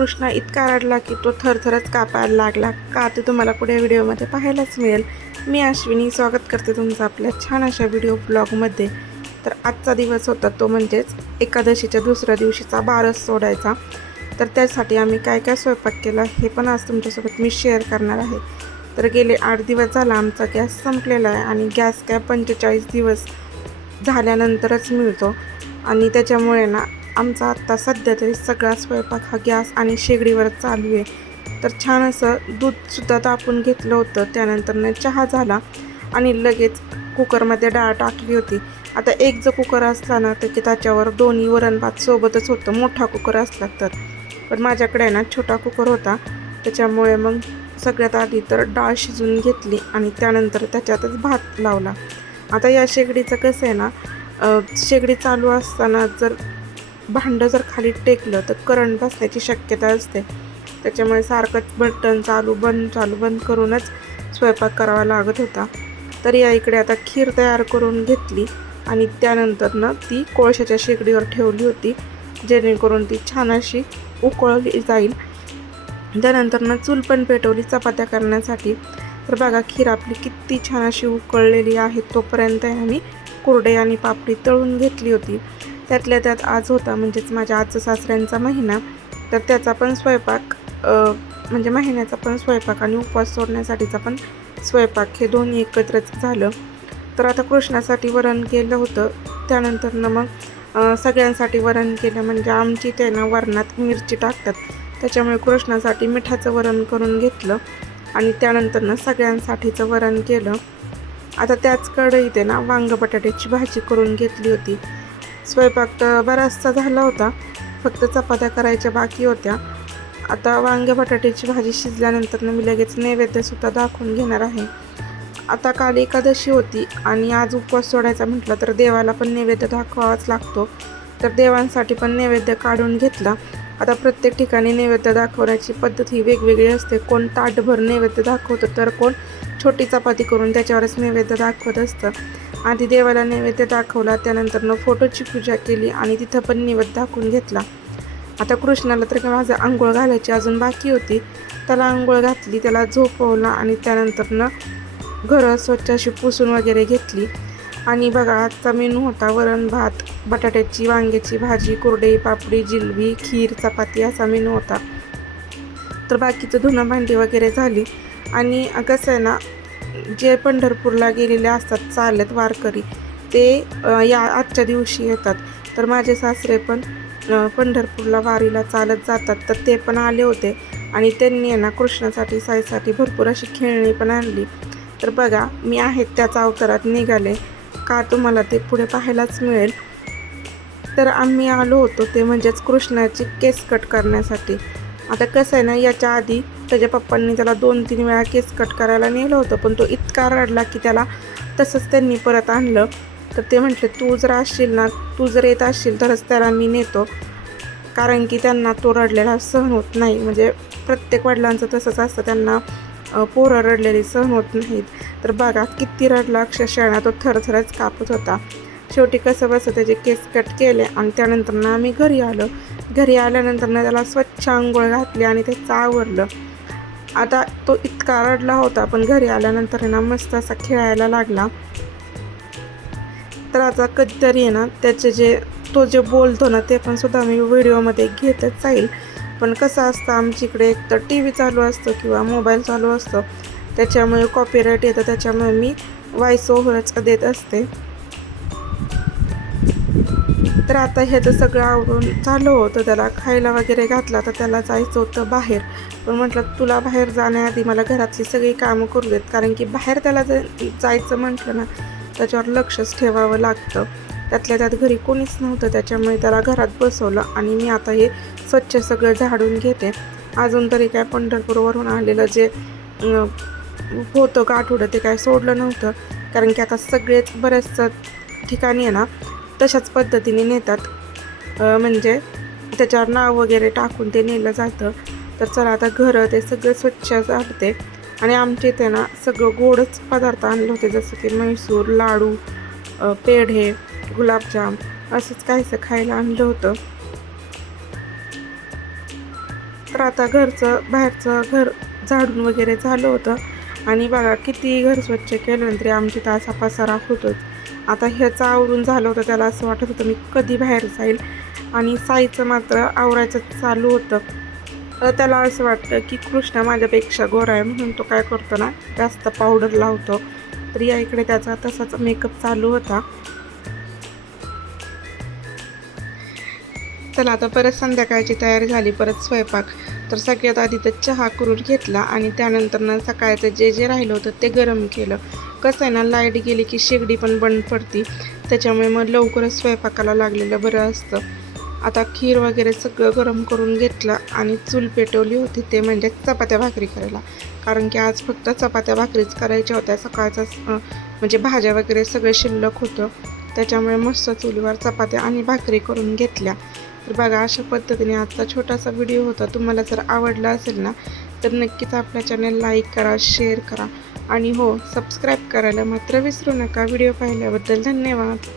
कृष्णा इतका रडला की तो थरथरच कापायला लागला. का ते तुम्हाला पुढे व्हिडिओमध्ये पाहायलाच मिळेल. मी अश्विनी स्वागत करते तुमचं आपल्या छान अशा व्हिडिओ ब्लॉगमध्ये. तर आजचा दिवस होता तो म्हणजेच एकादशीच्या दुसऱ्या दिवशीचा बारस सोडायचा. तर त्यासाठी आम्ही काय काय स्वयंपाक केला हे पण आज तुमच्यासोबत मी शेअर करणार आहे. तर गेले 8 दिवस झाला आमचा गॅस संपलेला आहे आणि गॅस काय 45 दिवस झाल्यानंतरच मिळतो आणि त्याच्यामुळे ना आमचा आत्ता सध्या तरी सगळा स्वयंपाक हा गॅस आणि शेगडीवर चालू आहे. तर छान असं दूधसुद्धा तापून घेतलं होतं. त्यानंतर चहा झाला आणि लगेच कुकरमध्ये डाळ टाकली होती. आता एक जर कुकर असला ना तर की त्याच्यावर दोन्ही वरण भात सोबतच होतं, मोठा कुकर असला तर. पण माझ्याकडे ना छोटा कुकर होता, त्याच्यामुळे मग सगळ्यात आधी तर डाळ शिजवून घेतली आणि त्यानंतर त्याच्यातच भात लावला. आता या शेगडीचं कसं आहे ना, शेगडी चालू असताना जर भांडं जर खाली टेकलं तर करंट बसण्याची शक्यता असते. त्याच्यामुळे सारखंच बटन चालू बंद करूनच स्वयंपाक करावा लागत होता. तर या इकडे आता खीर तयार करून घेतली आणि त्यानंतर ती कोळशाच्या शेगडीवर ठेवली होती, जेणेकरून ती छान अशी उकळली जाईल. त्यानंतर चूल पण पेटवली चपात्या करण्यासाठी. तर बघा खीर आपली किती छान अशी उकळलेली आहे. तोपर्यंत आम्ही कुरडई आणि पापडी तळून घेतली होती. त्यातल्या त्यात आज होता म्हणजेच माझ्या आजचं सासऱ्यांचा महिना. तर त्याचा पण स्वयंपाक म्हणजे महिन्याचा पण स्वयंपाक आणि उपवास सोडण्यासाठीचा पण स्वयंपाक हे दोन्ही एकत्रच झालं. तर आता कृष्णासाठी वरण केलं होतं. त्यानंतर मग सगळ्यांसाठी वरण केलं. म्हणजे आमची ते ना वरणात मिरची टाकतात, त्याच्यामुळे कृष्णासाठी मिठाचं वरण करून घेतलं आणि त्यानंतर सगळ्यांसाठीचं वरण केलं. आता त्याच कढईत ना वांग बटाट्याची भाजी करून घेतली होती. स्वयंपाक तर बराचसा झाला होता, फक्त चपात्या करायच्या बाकी होत्या. आता वांगे बटाट्याची भाजी शिजल्यानंतर मी लगेच नैवेद्यसुद्धा दाखवून घेणार आहे. आता काल एकादशी होती आणि आज उपवास सोडायचा म्हटलं तर देवाला पण नैवेद्य दाखवावाच लागतो. तर देवांसाठी पण नैवेद्य काढून घेतला. आता प्रत्येक ठिकाणी नैवेद्य दाखवण्याची पद्धत ही वेगवेगळी असते. कोण ताटभर नैवेद्य दाखवतं तर कोण छोटी चपाती करून त्याच्यावरच नैवेद्य दाखवत असतं. आधी देवाला नैवेद्य दाखवला, त्यानंतर फोटोची पूजा केली आणि तिथं पण नैवेद्य दाखवून घेतला. आता कृष्णाला तर काय माझं आंघोळ घालायची अजून बाकी होती. त्याला आंघोळ घातली, त्याला झोपवलं आणि त्यानंतर घरं स्वच्छ अशी पुसून वगैरे घेतली. आणि बघा आजचा मेनू होता वरण भात, बटाट्याची वांग्याची भाजी, कुरडई पापडी, जिलबी, खीर, चपाती असा मेनू होता. तर बाकीचं धुणं भांडी वगैरे झाली. आणि कसं आहे ना, जे पंढरपूरला गेलेले असतात चालत वारकरी ते या आजच्या दिवशी येतात. तर माझे सासरे पण पंढरपूरला वारीला चालत जातात. तर ते पण आले होते आणि त्यांनी ना कृष्णासाठी साईसाठी भरपूर अशी खेळणी पण आणली. तर बघा मी आहेत त्याच अवतारात निघाले का, तुम्हाला ते पुढे पाहायलाच मिळेल. तर आम्ही आलो होतो ते म्हणजेच कृष्णाची केस कट करण्यासाठी. आता कसं आहे ना, याच्या आधी त्याच्या पप्पांनी त्याला 2-3 वेळा केस कट करायला नेलं होतं, पण तो इतका रडला की त्याला तसंच त्यांनी परत आणलं. तर ते म्हटले तू जर येत असशील तरच त्याला मी नेतो, कारण की त्यांना तो रडलेला सहन होत नाही. म्हणजे प्रत्येक वडिलांचं तसंच असतं, त्यांना पोरं रडलेली सहन होत नाहीत. तर बघा किती रडला, अक्षरशः तो थरथरच कापत होता. शेवटी कसं बसं त्याचे केस कट केले आणि त्यानंतर आम्ही घरी आलो. घरी आल्यानंतर त्याला स्वच्छ अंघोळ घातली आणि त्याचं आवरलं. आता तो इतका रडला होता, पण घरी आल्यानंतर मस्त असा खेळायला लागला. तर आता कधीतरी ना त्याचे तो जे बोलतो ना ते पण सुद्धा मी व्हिडिओमध्ये घेतच जाईल. पण कसं असतं आमच्या इकडे एक तर टी व्ही चालू असतं किंवा मोबाईल चालू असतं, त्याच्यामुळे कॉपीराईट येतं. त्याच्यामुळे मी व्हॉइस ओव्हरच देत असते. तर आता ह्याचं सगळं आवरून झालं होतं, त्याला खायला वगैरे घातला. तर त्याला जायचं होतं बाहेर, पण म्हटलं तुला बाहेर जाण्याआधी मला घरातली सगळी कामं करू देत, कारण की बाहेर त्याला जायचं म्हटलं ना त्याच्यावर लक्षच ठेवावं लागतं. त्यातल्या त्यात घरी कोणीच नव्हतं, त्याच्यामुळे त्याला घरात बसवलं आणि मी आता हे स्वच्छ सगळं झाडून घेते. अजून तरी काय पंढरपूरवरून आलेलं जे होतं गाठोडं ते काय सोडलं नव्हतं, कारण की आता सगळेच बऱ्याच ठिकाणी आहे ना तशाच पद्धतीने नेतात. म्हणजे त्याच्यावर नाव वगैरे टाकून ते नेलं जातं. तर चला आता घरं ते सगळं स्वच्छ झाडते. आणि आमच्या इथे ना सगळं गोडच पदार्थ आणले होते, जसं की म्हैसूर लाडू, पेढे, गुलाबजाम असंच काहीसं खायला आणलं होतं. तर आता बाहेरचं घर झाडून वगैरे झालं होतं आणि बघा किती घर स्वच्छ केल्यानंतर आमची तर असा पसारा होतोच. आता ह्याचं आवरून झालं होतं, त्याला असं वाटत होतं मी कधी बाहेर जाईल. आणि साईचं मात्र आवरायचं चालू होतं. तर त्याला असं वाटतं की कृष्णा माझ्यापेक्षा गोरा आहे म्हणून तो काय करतो ना, जास्त पावडर लावतो. तर या इकडे त्याचा तसाच मेकअप चालू होता. चला आता परत संध्याकाळची तयारी झाली, परत स्वयंपाक. तर सगळ्यात आधी तर चहा करून घेतला आणि त्यानंतर सकाळचं जे राहिलं होतं ते गरम केलं. कसं आहे ना, लाईट गेली की शेगडी पण बंद पडती, त्याच्यामुळे मग लवकरच स्वयंपाकाला लागलेलं बरं असतं. आता खीर वगैरे सगळं गरम करून घेतलं आणि चूल पेटवली होती, ते म्हणजे चपात्या भाकरी करायला. कारण की आज फक्त चपात्या भाकरीच करायच्या होत्या. सकाळचाच म्हणजे भाज्या वगैरे सगळं शिल्लक होतं, त्याच्यामुळे मस्त चुलीवर चपात्या आणि भाकरी करून घेतल्या. तर बघा अशा पद्धतीने आजचा छोटासा व्हिडिओ होता. तुम्हाला जर आवडला असेल ना तर नक्कीच आपल्या चॅनल लाईक करा, शेअर करा आणि हो सबस्क्राईब करायला मात्र विसरू नका. व्हिडिओ पाहिल्याबद्दल धन्यवाद.